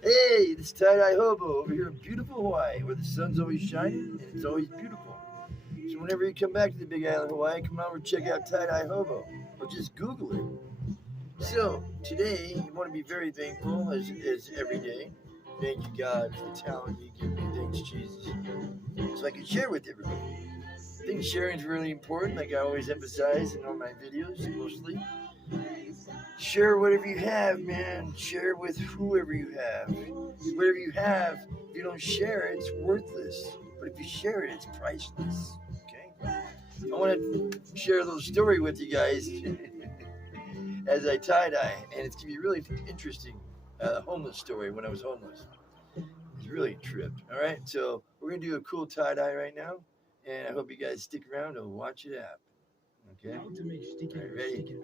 Hey, this tie-dye hobo over here in beautiful Hawaii, where the sun's always shining and it's always beautiful. So whenever you come back to the Big Island of Hawaii, come over and check out tie-dye hobo, or just Google it. So today, I want to be very thankful, as every day. Thank you, God, for the talent you give me. Thanks, Jesus, so I can share with everybody. I think sharing is really important, like I always emphasize in all my videos, mostly. Share whatever you have, man. Share with whoever you have. Whatever you have, if you don't share it, it's worthless. But if you share it, it's priceless. Okay? I want to share a little story with you guys as I tie-dye, and it's going to be really interesting. Homeless story when I was homeless. It's really tripped. All right, so we're going to do a cool tie-dye right now, and I hope you guys stick around and watch it out. Okay? All right, ready?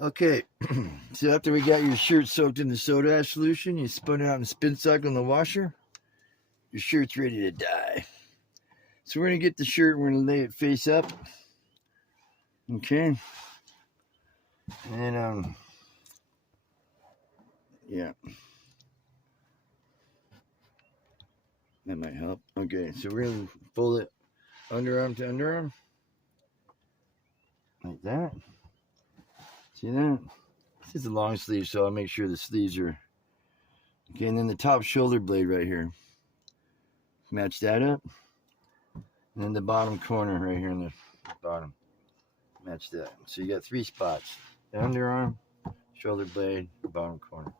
Okay, so after we got your shirt soaked in the soda ash solution, you spun it out in a spin cycle in the washer, your shirt's ready to dye. So we're going to get the shirt, we're going to lay it face up. Okay. And, yeah. That might help. Okay, so we're going to fold it underarm to underarm. Like that. See that? This is a long sleeve, so I'll make sure the sleeves are okay. And then the top shoulder blade right here, match that up. And then the bottom corner right here in the bottom, match that. So you got 3 spots: the underarm, shoulder blade, bottom corner.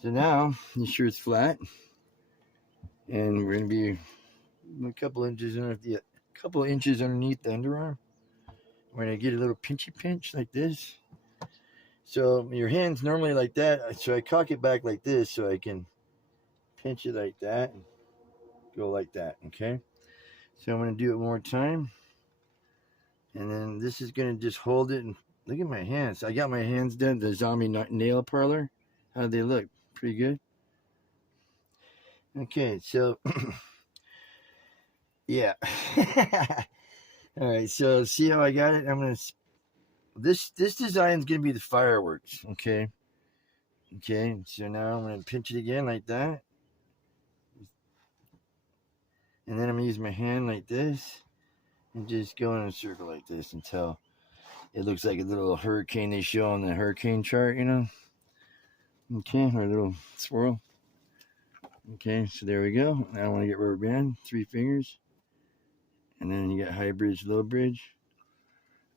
So now the shirt's flat, and we're gonna be a couple inches underneath the underarm. We're gonna get a little pinchy pinch like this. So your hand's normally like that, so I cock it back like this so I can pinch it like that and go like that, okay? So I'm going to do it one more time. And then this is going to just hold it, and look at my hands. I got my hands done, the zombie nail parlor. How do they look? Pretty good? Okay, so, yeah. All right, so see how I got it? I'm going to... This design is going to be the fireworks, okay? Okay, so now I'm going to pinch it again like that. And then I'm going to use my hand like this and just go in a circle like this until it looks like a little hurricane they show on the hurricane chart, you know? Okay, or a little swirl. Okay, so there we go. Now I want to get rubber band, 3 fingers. And then you got high bridge, low bridge.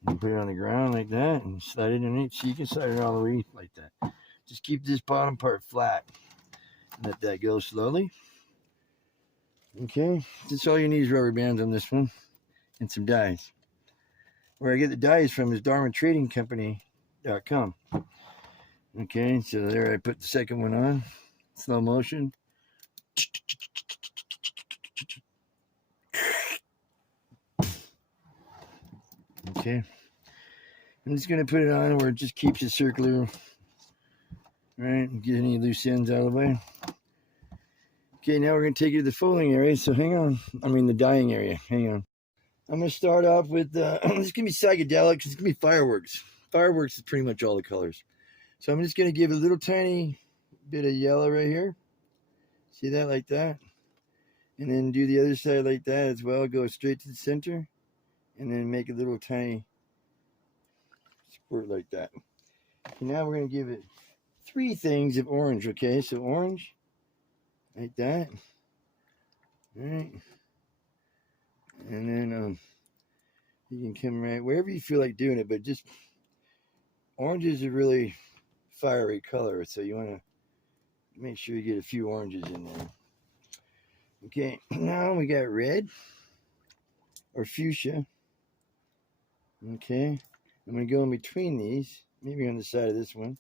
You put it on the ground like that and slide it underneath. So you can slide it all the way like that. Just keep this bottom part flat. Let that go slowly. Okay, that's all you need is rubber bands on this one and some dyes. Where I get the dyes from is DharmaTradingCompany.com. Okay, so there I put the second one on, slow motion. Okay, I'm just going to put it on where it just keeps it circular, right, and get any loose ends out of the way. Okay, now we're going to take it to the folding area, so hang on. I mean the dyeing area, hang on. I'm going to start off with, this is going to be psychedelic, it's going to be fireworks. Fireworks is pretty much all the colors. So I'm just going to give a little tiny bit of yellow right here. See that, like that? And then do the other side like that as well. Go straight to the center. And then make a little tiny squirt like that. And now we're going to give it 3 things of orange, okay? So orange, like that. All right. And then you can come right wherever you feel like doing it, but just orange is a really fiery color, so you want to make sure you get a few oranges in there. Okay, now we got red or fuchsia. Okay, I'm going to go in between these, maybe on the side of this one.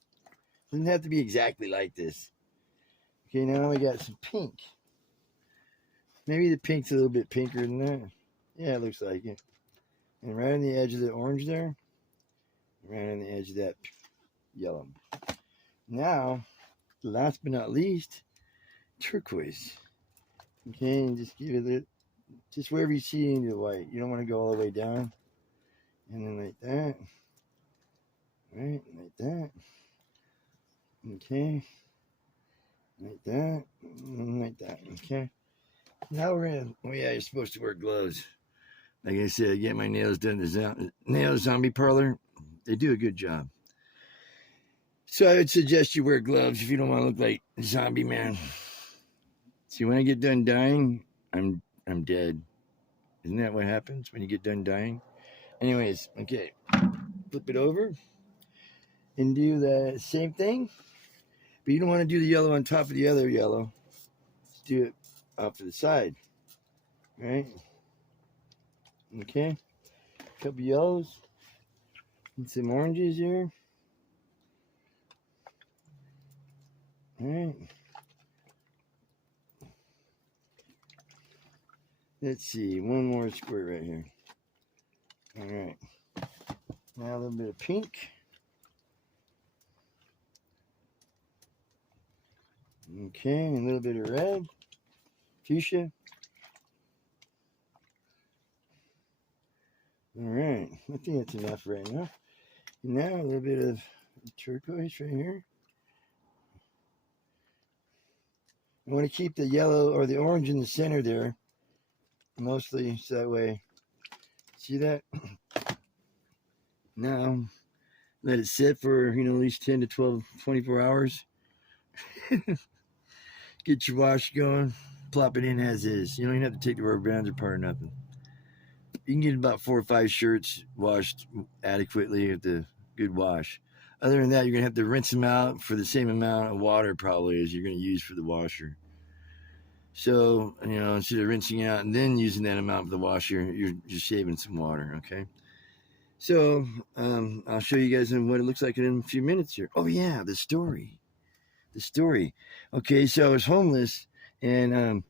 Doesn't have to be exactly like this. Okay, now we got some pink. Maybe the pink's a little bit pinker than that. Yeah, it looks like it. And right on the edge of the orange there, right on the edge of that yellow. Now, last but not least, turquoise. Okay, and just give it just wherever you see into the white. You don't want to go all the way down. And then like that. Right, like that. Okay. Like that. And like that. Okay. Now we're in. Oh yeah, you're supposed to wear gloves. Like I said, I get my nails done at the nail zombie parlor. They do a good job. So I would suggest you wear gloves if you don't want to look like a zombie man. See, when I get done dying, I'm dead. Isn't that what happens when you get done dying? Anyways, okay. Flip it over and do the same thing. But you don't want to do the yellow on top of the other yellow. Just do it off to the side. Right? Okay. A couple yellows. And some oranges here. Alright. Let's see. One more square right here. Alright. Now a little bit of pink. Okay, and a little bit of red. Fuchsia. Alright. I think that's enough right now. Now a little bit of turquoise right here. I want to keep the yellow or the orange in the center there. Mostly so that way. See that? Now let it sit for, at least 10 to 12, 24 hours. Get your wash going. Plop it in as is. You don't even have to take the rubber bands apart or nothing. You can get about 4 or 5 shirts washed adequately with the good wash. Other than that, you're going to have to rinse them out for the same amount of water probably as you're going to use for the washer. So, instead of rinsing out and then using that amount for the washer, you're saving some water, okay? So, I'll show you guys what it looks like in a few minutes here. Oh, yeah, the story. Okay, so I was homeless and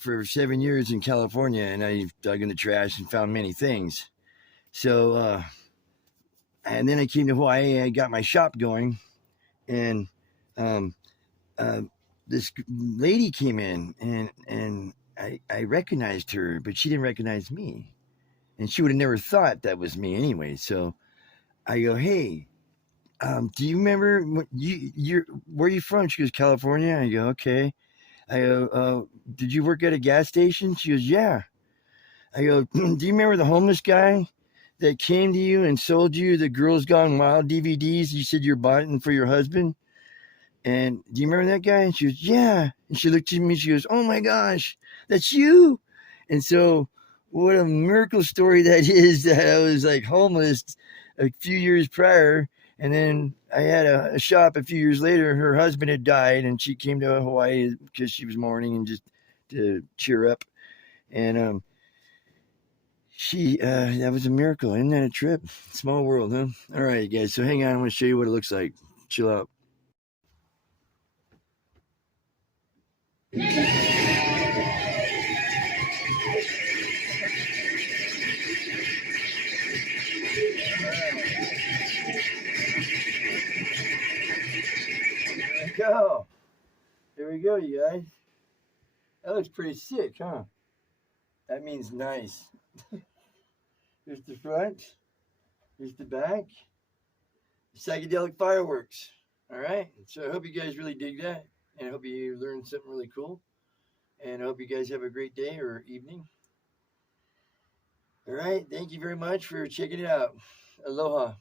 for 7 years in California, and I dug in the trash and found many things. So, and then I came to Hawaii. I got my shop going, and this lady came in, and I recognized her, but she didn't recognize me, and she would have never thought that was me anyway. So I go, hey. Do you remember where are you from? She goes, California. I go, okay. I go, did you work at a gas station? She goes, yeah. I go, do you remember the homeless guy that came to you and sold you the Girls Gone Wild DVDs? You said you bought them for your husband. And do you remember that guy? And she goes, yeah. And she looked at me. She goes, oh my gosh, that's you. And so what a miracle story that is, that I was like homeless a few years prior. And then I had a shop a few years later. Her husband had died, and she came to Hawaii because she was mourning and just to cheer up. And that was a miracle. Isn't that a trip? Small world, huh? All right, guys. So hang on. I'm going to show you what it looks like. Chill out. Go. Here we go, you guys. That looks pretty sick, huh? That means nice. Here's the front. Here's the back. Psychedelic fireworks. All right. So I hope you guys really dig that. And I hope you learned something really cool. And I hope you guys have a great day or evening. All right. Thank you very much for checking it out. Aloha.